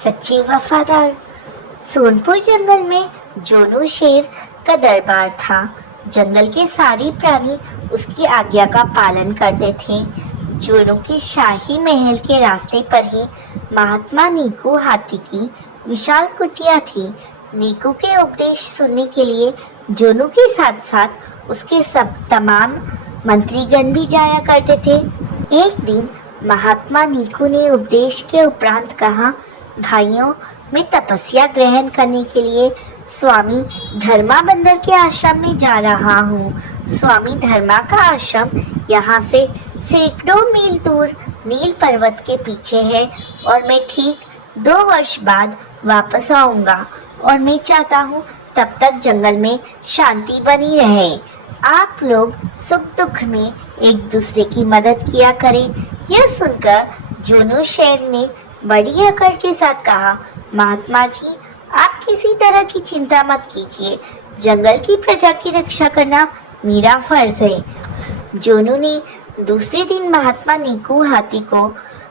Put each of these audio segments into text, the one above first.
सच्चे वफादार। सोनपुर जंगल में जोनू शेर का दरबार था। जंगल के सारे प्राणी उसकी आज्ञा का पालन करते थे। जोनू के शाही महल के रास्ते पर ही महात्मा नीकू हाथी की विशाल कुटिया थी। नीकू के उपदेश सुनने के लिए जोनू के साथ साथ उसके सब तमाम मंत्रीगण भी जाया करते थे। एक दिन महात्मा नीकू ने उपदेश के उपरांत कहा, भाइयों, मैं तपस्या ग्रहण करने के लिए स्वामी धर्मा बंदर के आश्रम में जा रहा हूँ। स्वामी धर्मा का आश्रम यहाँ से सैकड़ों मील दूर नील पर्वत के पीछे है और मैं ठीक 2 वर्ष बाद वापस आऊंगा और मैं चाहता हूँ तब तक जंगल में शांति बनी रहे। आप लोग सुख दुख में एक दूसरे की मदद किया करें। यह सुनकर जोनू शेर ने बड़ी अकड़ के साथ कहा, महात्मा जी, आप किसी तरह की चिंता मत कीजिए। जंगल की प्रजा की रक्षा करना मेरा फर्ज है। जोनू ने दूसरे दिन महात्मा नीकू हाथी को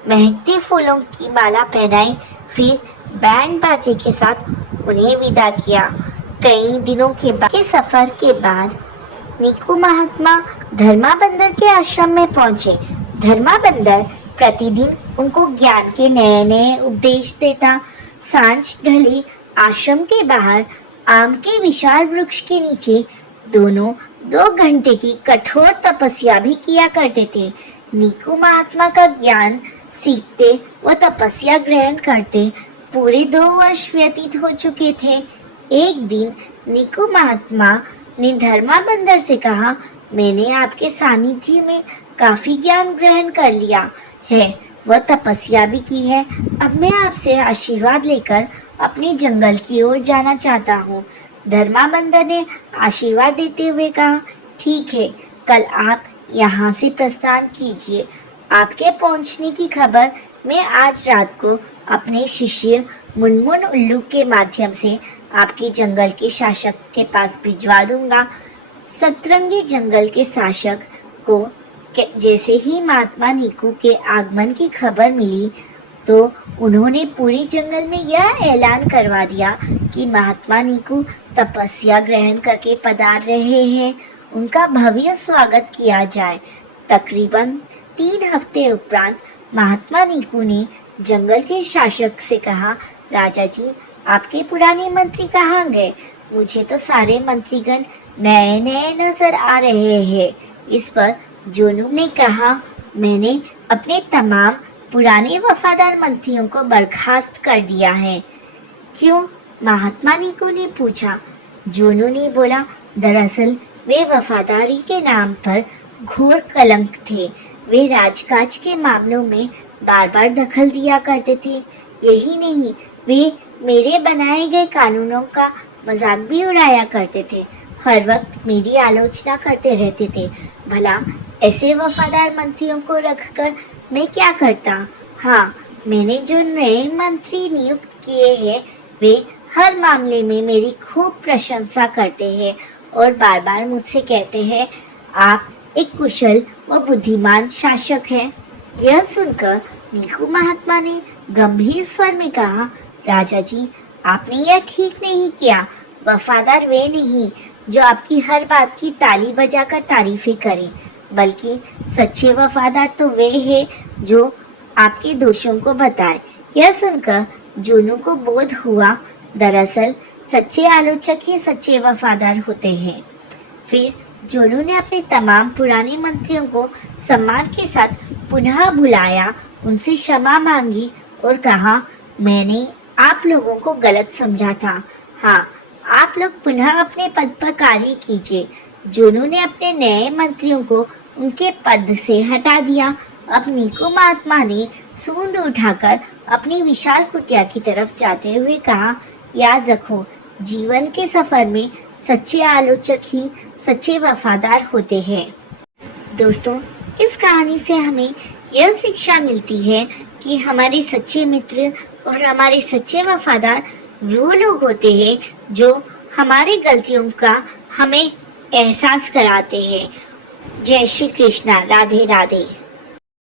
महकते फूलों की माला पहनाई, फिर बैंड बाजे के साथ उन्हें विदा किया। कई दिनों के सफर के बाद नीकू महात्मा धर्मा बंदर के आश्रम में पहुंचे। धर्मा बंदर प्रतिदिन उनको ज्ञान के नए नए उपदेश देता। सांझ ढली आश्रम के बाहर आम के विशाल वृक्ष के नीचे दोनों 2 घंटे की कठोर तपस्या भी किया करते थे। नीकू महात्मा का ज्ञान सीखते व तपस्या ग्रहण करते पूरे 2 वर्ष व्यतीत हो चुके थे। एक दिन नीकू महात्मा ने धर्मा बंदर से कहा, मैंने आपके सानिध्य में काफी ज्ञान ग्रहण कर लिया है, वह तपस्या भी की है। अब मैं आपसे आशीर्वाद लेकर अपने जंगल की ओर जाना चाहता हूँ। धर्मा बंदर ने आशीर्वाद देते हुए कहा, ठीक है, कल आप यहाँ से प्रस्थान कीजिए। आपके पहुँचने की खबर मैं आज रात को अपने शिष्य मुनमुन उल्लू के माध्यम से आपके जंगल के शासक के पास भिजवा दूंगा। सतरंगी जंगल के शासक को जैसे ही महात्मा नीकू के आगमन की खबर मिली तो उन्होंने पूरे जंगल में यह ऐलान करवा दिया कि महात्मा नीकू तपस्या ग्रहण करके पधार रहे हैं, उनका भव्य स्वागत किया जाए। तकरीबन 3 हफ्ते उपरांत महात्मा नीकू ने जंगल के शासक से कहा, राजा जी, आपके पुराने मंत्री कहाँ गए? मुझे तो सारे मंत्रीगण नए नए नजर आ रहे हैं। इस पर जोनू ने कहा, मैंने अपने तमाम पुराने वफादार मंत्रियों को बर्खास्त कर दिया है। क्यों? महात्मा नीकू ने पूछा। जोनू ने बोला, दरअसल वे वफादारी के नाम पर घोर कलंक थे। वे राजकाज के मामलों में बार बार दखल दिया करते थे। यही नहीं, वे मेरे बनाए गए कानूनों का मजाक भी उड़ाया करते थे। हर वक्त मेरी आलोचना करते रहते थे। भला ऐसे वफादार मंत्रियों को रखकर मैं क्या करता? हाँ, मैंने जो नए मंत्री नियुक्त किए हैं वे हर मामले में मेरी खूब प्रशंसा करते हैं और बार बार मुझसे कहते हैं, आप एक कुशल व बुद्धिमान शासक हैं। यह सुनकर नीकू महात्मा ने गंभीर स्वर में कहा, राजा जी, आपने यह ठीक नहीं किया। वफादार वे नहीं जो आपकी हर बात की ताली बजाकर तारीफें करें, बल्कि सच्चे वफादार तो वे हैं जो आपके दोषों को बताए। यह सुनकर जोनू को बोध हुआ, दरअसल सच्चे आलोचक ही सच्चे वफादार होते हैं। फिर जोनू ने अपने तमाम पुराने मंत्रियों को सम्मान के साथ पुनः बुलाया, उनसे क्षमा मांगी और कहा, मैंने आप लोगों को गलत समझा था। हाँ, आप लोग पुनः अपने पद पर कार्य कीजिए। जोनू ने अपने नए मंत्रियों को उनके पद से हटा दिया। अब नीकू महात्मा ने सूंड उठाकर अपनी विशाल कुटिया की तरफ जाते हुए कहा, याद रखो, जीवन के सफर में सच्चे आलोचक ही सच्चे वफादार होते हैं। दोस्तों, इस कहानी से हमें यह शिक्षा मिलती है कि हमारे सच्चे मित्र और हमारे सच्चे वफादार वो लोग होते हैं जो हमारी गलतियों का हमें एहसास कराते हैं। जय श्री कृष्णा। राधे राधे।